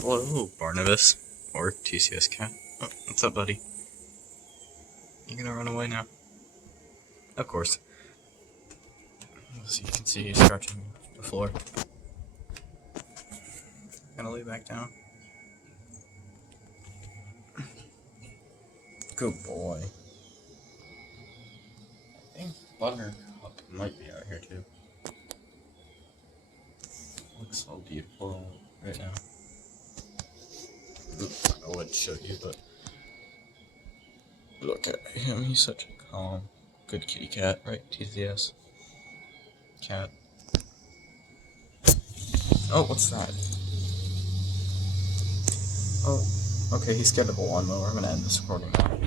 Hello, Barnabas, or TCS Cat. Oh, what's up, buddy? You gonna run away now? Of course. As you can see, he's scratching the floor. Gonna lay back down. Good boy. I think Buttercup might be out here too. Looks so beautiful right now. I wouldn't show you, but look at him. He's such a calm, good kitty cat, right? TCS Cat. Oh, what's that? Oh, okay, he's scared of a lawnmower. I'm gonna end this recording now.